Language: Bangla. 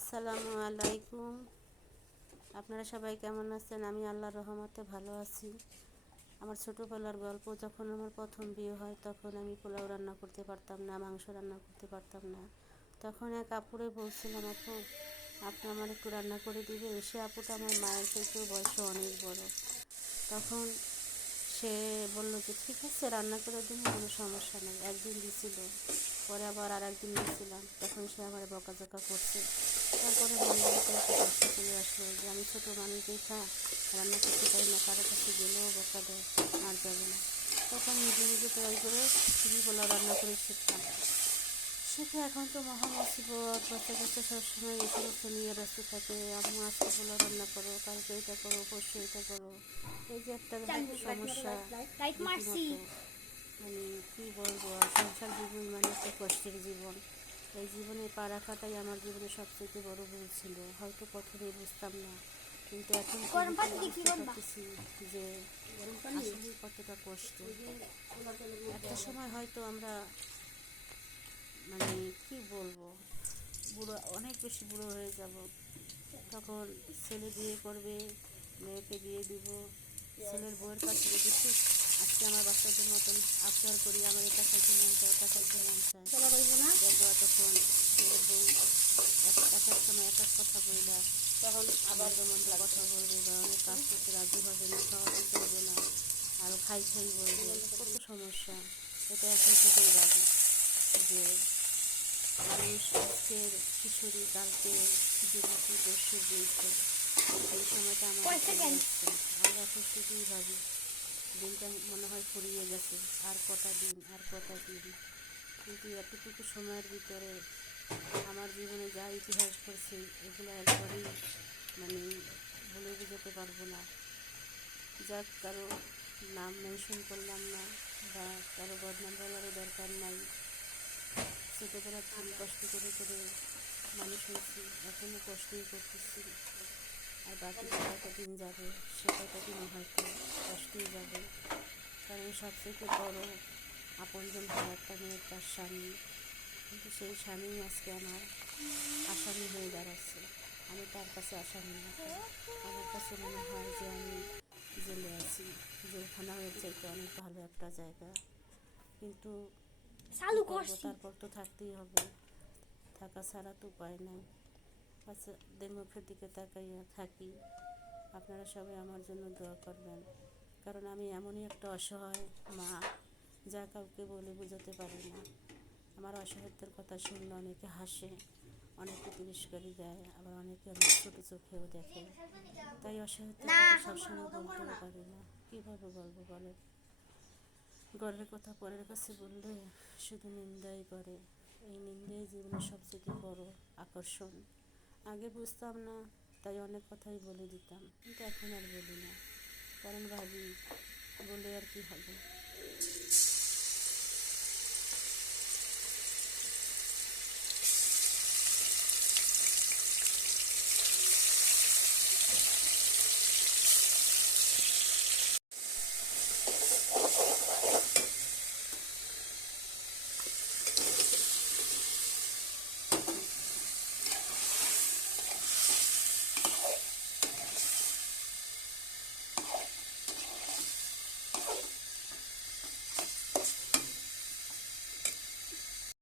আসসালামু আলাইকুম। আপনারা সবাই কেমন আছেন? আমি আল্লাহর রহমতে ভালো আছি। আমার ছোটোবেলার গল্প, যখন আমার প্রথম বিয়ে হয়, তখন আমি পোলাও রান্না করতে পারতাম না, মাংস রান্না করতে পারতাম না। তখন এক আপুরে বলছিলাম, আপু, আপনি আমার একটু রান্না করে দিবে সে আপুটা আমার মায়ের থেকে বয়স অনেক বড়। তখন সে বলল যে, ঠিক আছে, রান্না করে দিন কোনো সমস্যা নেই। একদিন দিছিল, পরে আবার আর একদিন দিয়েছিলাম তখন সে আমার বকাঝকা করছে। তারপরে কষ্ট চলে আসলো যে, আমি ছোটো মানুষ দেখা রান্না করতে পারি না, কারও কাছে গেলেও বকা দেয়, আর যাবে না। তখন নিজে নিজে তৈরি করে খুবই বলা রান্না করে শিখতাম শিখে এখন তো মহা মুসিবত বাচ্চা কাচ্চা সবসময় এই সমস্ত নিয়ে ব্যস্ত থাকে। আম্মু আজকে পোলাও রান্না করো কালকে এটা করো পরশু এটা করো। এই যে একটা সমস্যা মানে কী বলব আর সংসার জীবন মানে একটা কষ্টের জীবন। এই জীবনে পা রাখাটাই আমার জীবনে সবচেয়ে বড় ভুল ছিল। হয়তো প্রথমে বুঝতাম না কিন্তু এখন যে আসলে কতটা কষ্ট। একটা সময় হয়তো আমরা মানে কি বলব? বুড়ো অনেক বেশি বুড়ো হয়ে যাব। তখন ছেলে বিয়ে করবে মেয়েকে বিয়ে দিব। ছেলের বউয়ের কাছে যদি ঠিক আজকে আমার বাচ্চাদের মতন আবদার করি আমার এটা খাইতে মন চায় ওটা খাইতে মন চায়। বলব না? দেখব তখন ছেলের বউ এক এক সময় এক এক কথা বললা তখন আবার মন্দ কথা বলবে বা অনেক কাজ করতে রাজি হবে না খাওয়াতে করবে না আরও খাই খাই বলবে। কত সমস্যা। এটা এখন থেকেই ভাবি যে মানুষ আজকের কিশোরী কালকে যুবতী পরশু বইছে এই সময়টা আমার আমরা এখন শুধুই ভাবি দিনটা মনে হয় ফুরিয়ে গেছে আর কটা দিন আর কটা দিন। কিন্তু এতটুকু সময়ের ভিতরে আমার জীবনে যা ইতিহাস করছে এগুলো একবারেই মানে বলে বোঝাতে পারব না। যাক কারও নাম মেনশন করলাম না বা কারও বদনাম বলারও দরকার নাই। ছোটোবেলা থেকে কষ্ট করে করে মানুষ হয়েছি। এখনও কষ্টই করতেছি। আর বাকি কয়টা দিন যাবে সে কয়টা দিনও হয়তো কষ্টই যাবে। কারণ সবথেকে বড় আপনজন হয় একটা মেয়ের তার স্বামী। কিন্তু সেই স্বামী আজকে আমার আসামি হয়ে দাঁড়াচ্ছে। আমি তার কাছে আসামি না। আমার কাছে মনে হয় যে আমি জেলে আছি। জেলখানা হয়ে চাইতে অনেক ভালো একটা জায়গা। কিন্তু চালু করছি। তারপর তো থাকতেই হবে। থাকা ছাড়া তো উপায় নাই। বাচ্চাদের মুখের দিকে তাকাইয়া থাকি। আপনারা সবাই আমার জন্য দোয়া করবেন। কারণ আমি এমনই একটা অসহায় মা যা কাউকে বলে বোঝাতে পারি না। আমার অসহায়ত্বের কথা শুনলে অনেকে হাসে অনেকে তিরস্কারি দেয় আবার অনেকে অনেক ছোটো চোখেও দেখে। তাই অসহায়ত্বের কথা সবসময় বলতেও পারি না। কীভাবে বলব বলেন? গর্বের কথা পরের কাছে বললে শুধু নিন্দাই করে। এই নিন্দাই জীবনের সবচেয়ে বড় আকর্ষণ। আগে বুঝতাম না, তাই অনেক কথাই বলে দিতাম। কিন্তু এখন আর বলি না। কারণ ভাবি, বলে আর কি হবে?